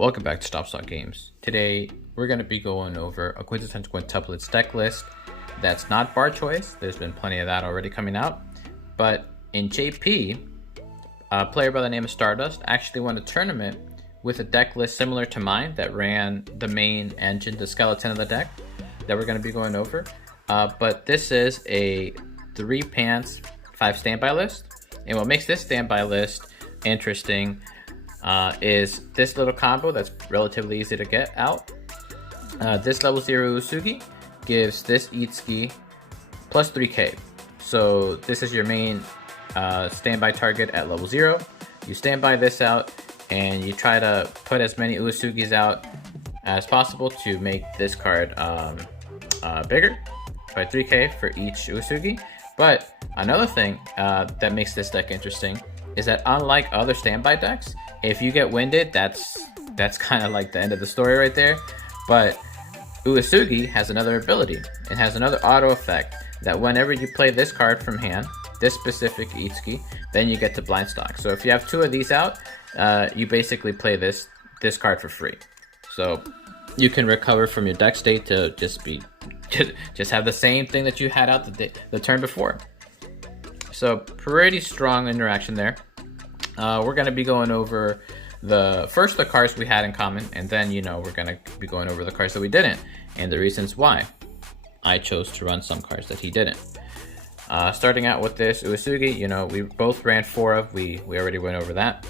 Welcome back to Stop Games. Today, we're going to be going over a Quintessential Quintuplets deck list that's not bar choice. There's been plenty of that already coming out. But in JP, a player by the name of Stardust actually won a tournament with a deck list similar to mine that ran the main engine, the skeleton of the deck that we're going to be going over. But this is a 3 pants, 5 standby list. And what makes this standby list interesting is this little combo that's relatively easy to get out. This level 0 Usugi gives this Itsuki plus 3k. So this is your main standby target at level 0. You standby this out and you try to put as many Usugis out as possible to make this card bigger by 3k for each Usugi. But another thing that makes this deck interesting is that unlike other standby decks, if you get winded, that's kind of like the end of the story right there. But Uesugi has another ability. It has another auto effect that whenever you play this card from hand, this specific Itsuki, then you get to blind stock. So if you have 2 of these out, you basically play this card for free. So you can recover from your deck state to just have the same thing that you had out the turn before. So pretty strong interaction there. We're going to be going over the cards we had in common, and then we're going to be going over the cards that we didn't, and the reasons why I chose to run some cards that he didn't. Starting out with this Uesugi, we both ran 4 of. We already went over that.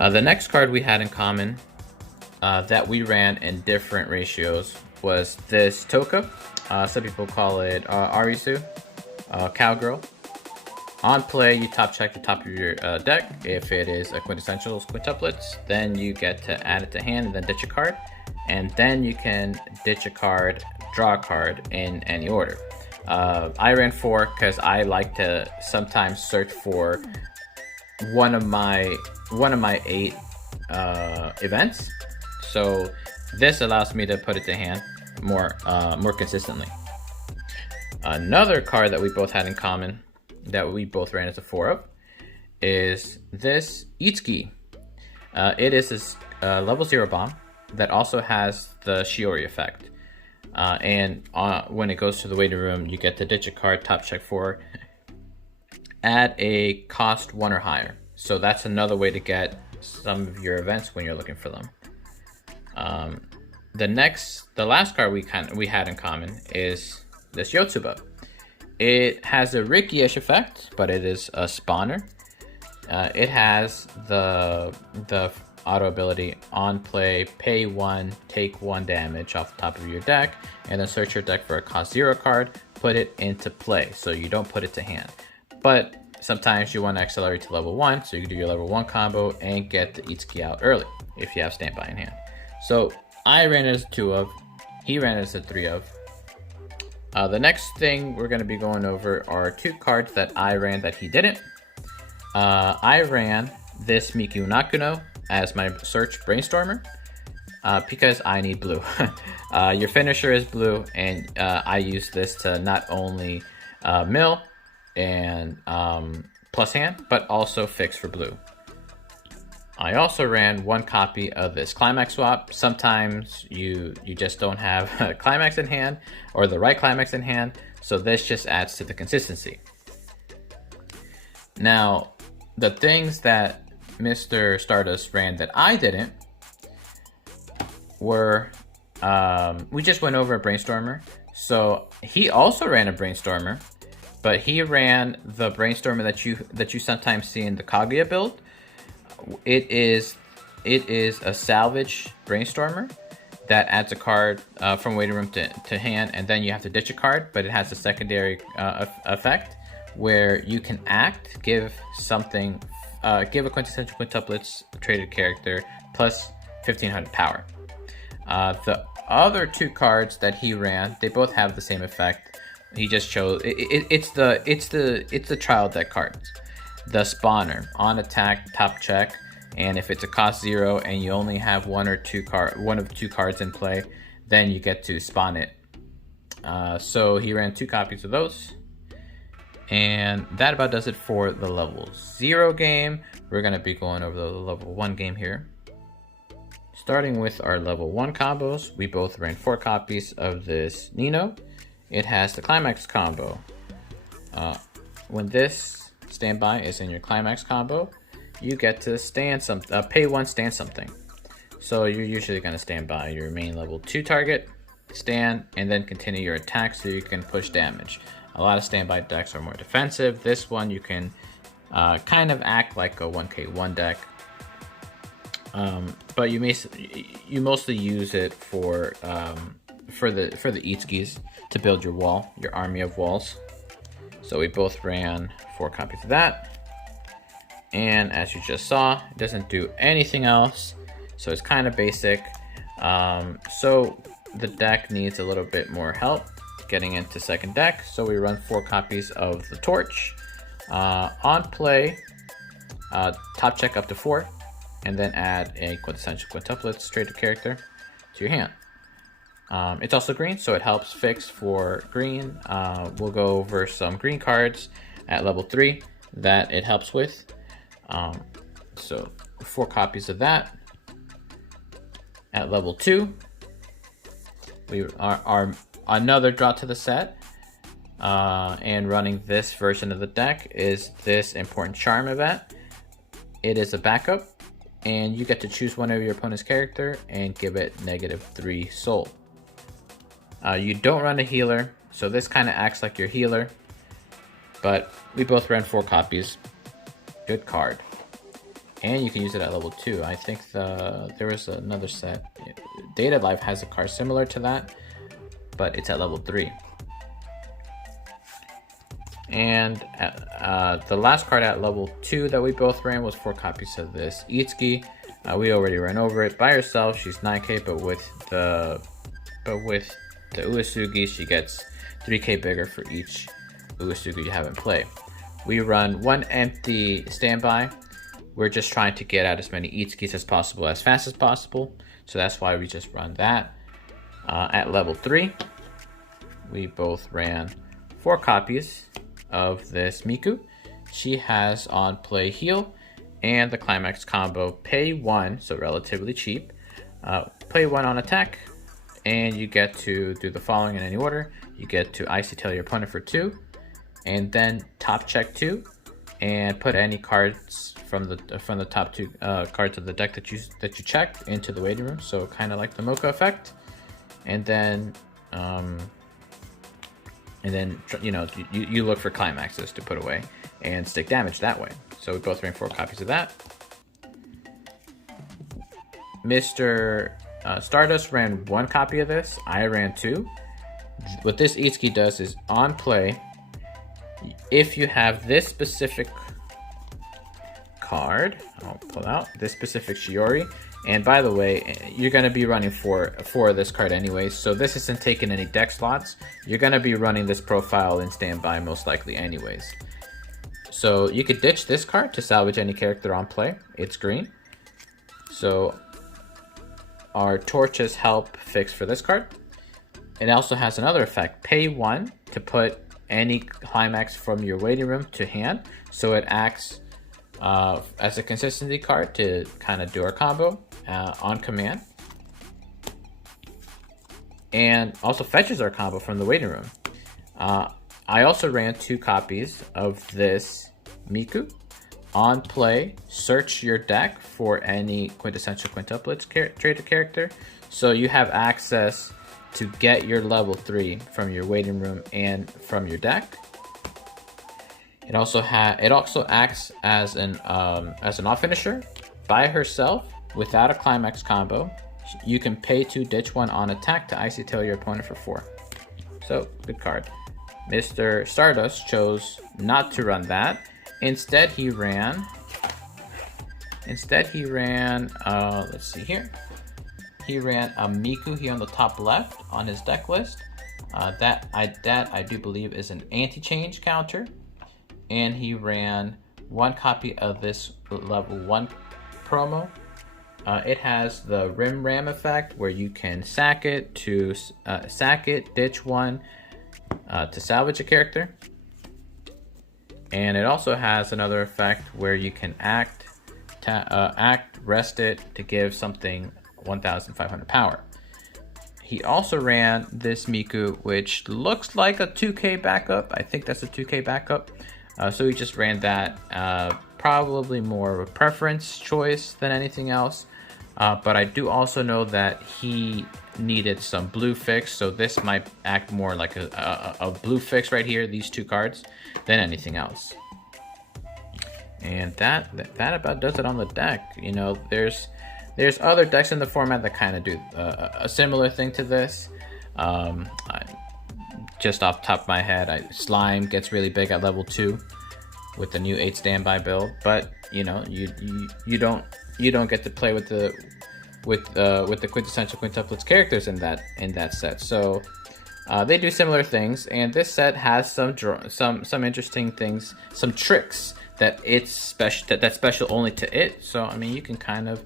The next card we had in common that we ran in different ratios was this Toka. Some people call it Arisu, Cowgirl. On play, you top check the top of your deck. If it is a Quintessential Quintuplets, then you get to add it to hand and then ditch a card. And then you can ditch a card, draw a card in any order. I ran 4 because I like to sometimes search for one of my 8 events. So this allows me to put it to hand more consistently. Another card that we both had in common that we both ran as a 4 of is this Itsuki. It is this level 0 bomb that also has the Shiori effect. And when it goes to the waiting room, you get to ditch a card, top check 4, add a cost 1 or higher. So that's another way to get some of your events when you're looking for them. The last card we had in common is this Yotsuba. It has a Riki-ish effect, but it is a spawner. It has the auto ability on play, pay 1, take 1 damage off the top of your deck, and then search your deck for a cost 0 card, put it into play, so you don't put it to hand. But sometimes you want to accelerate to level 1, so you can do your level 1 combo and get the Itsuki out early if you have standby in hand. So I ran it as a 2 of, he ran it as a 3 of. The next thing we're going to be going over are 2 cards that I ran that he didn't. I ran this Miku Nakuno as my search Brainstormer because I need blue. Your finisher is blue, and I use this to not only mill and plus hand, but also fix for blue. I also ran 1 copy of this Climax Swap. Sometimes you just don't have a Climax in hand or the right Climax in hand, so this just adds to the consistency. Now, the things that Mr. Stardust ran that I didn't were, we just went over a Brainstormer. So he also ran a Brainstormer, but he ran the Brainstormer that you sometimes see in the Kaguya build. It is a salvage Brainstormer that adds a card from waiting room to hand, and then you have to ditch a card, but it has a secondary effect where you can give a Quintessential Quintuplets traded character plus 1500 power. The other 2 cards that he ran, they both have the same effect. He just chose it's the trial deck cards. The spawner on attack, top check, and if it's a cost 0 and you only have one of 2 cards in play, then you get to spawn it. So he ran 2 copies of those. And that about does it for the level 0 game. We're going to be going over the level 1 game here. Starting with our level 1 combos, we both ran 4 copies of this Nino. It has the Climax combo. When this standby is in your Climax combo, you get to pay 1, stand something. So you're usually going to stand by your main level 2 target, stand, and then continue your attack so you can push damage. A lot of standby decks are more defensive. This one you can kind of act like a 1k1 deck. But you mostly use it for the eat skis to build your wall, your army of walls. So we both ran 4 copies of that. And as you just saw, it doesn't do anything else. So it's kind of basic. So the deck needs a little bit more help getting into second deck. So we run 4 copies of the Torch. On play, top check up to 4. And then add a Quintessential Quintuplets traded character to your hand. It's also green, so it helps fix for green. We'll go over some green cards at level 3 that it helps with. So 4 copies of that. At level 2, we are another draw to the set. And running this version of the deck is this Important Charm event. It is a backup. And you get to choose one of your opponent's character and give it -3 soul. You don't run a healer, so this kind of acts like your healer. But we both ran 4 copies. Good card. And you can use it at level 2. I think there was another set. Data Life has a card similar to that, but it's at level 3. And the last card at level 2 that we both ran was 4 copies of this Itsuki. We already ran over it. By herself, she's 9k, but with the Uesugi, she gets 3k bigger for each Uesugi you have in play. We run 1 empty standby. We're just trying to get out as many Itsukis as possible, as fast as possible. So that's why we just run that. At level 3, we both ran 4 copies of this Miku. She has on play heal and the Climax combo pay 1, so relatively cheap. Play 1 on attack, and you get to do the following in any order. You get to Icy Tail your opponent for 2, and then top check 2, and put any cards from the top 2 cards of the deck that you checked into the waiting room. So kind of like the Mocha effect, and then you look for climaxes to put away and stick damage that way. So we both ran 4 copies of that. Mr. Stardust ran 1 copy of this. I ran 2. What this Itsuki does is on play, if you have this specific card, I'll pull out this specific Shiori. And by the way, you're going to be running 4 of this card anyways, so this isn't taking any deck slots. You're going to be running this profile in standby most likely anyways. So you could ditch this card to salvage any character on play. It's green. So our torches help fix for this card. It also has another effect. Pay 1 to put any climax from your waiting room to hand. So it acts as a consistency card to kind of do our combo on command. And also fetches our combo from the waiting room. I also ran 2 copies of this Miku. On play, search your deck for any Quintessential Quintuplets traded character. So you have access to get your level 3 from your waiting room and from your deck. It also acts as an off finisher by herself without a climax combo. You can pay 2, ditch 1 on attack to Icy Tail your opponent for 4. So good card. Mr. Stardust chose not to run that. Instead he ran. Let's see here. He ran a Miku here on the top left on his deck list. That I do believe is an anti-change counter. And he ran 1 copy of this level 1 promo. It has the Rim Ram effect where you can sack it, ditch 1 to salvage a character. And it also has another effect where you can rest it to give something 1500 power. He also ran this Miku, which looks like a 2K backup. I think that's a 2K backup. So he just ran that. Probably more of a preference choice than anything else. But I do also know that he needed some blue fix, so this might act more like a blue fix right here, these two cards, than anything else. And that about does it on the deck. You know, there's other decks in the format that kind of do a similar thing to this. Just off the top of my head, Slime gets really big at level 2 with the new 8 standby build, but you know, you don't get to play with the quintessential quintuplets characters in that set. So they do similar things, and this set has some interesting things, some tricks that it's special that's special only to it. So I mean, you can kind of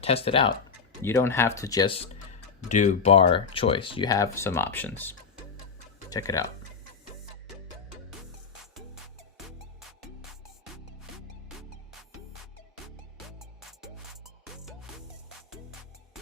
test it out. You don't have to just do bar choice. You have some options. Check it out.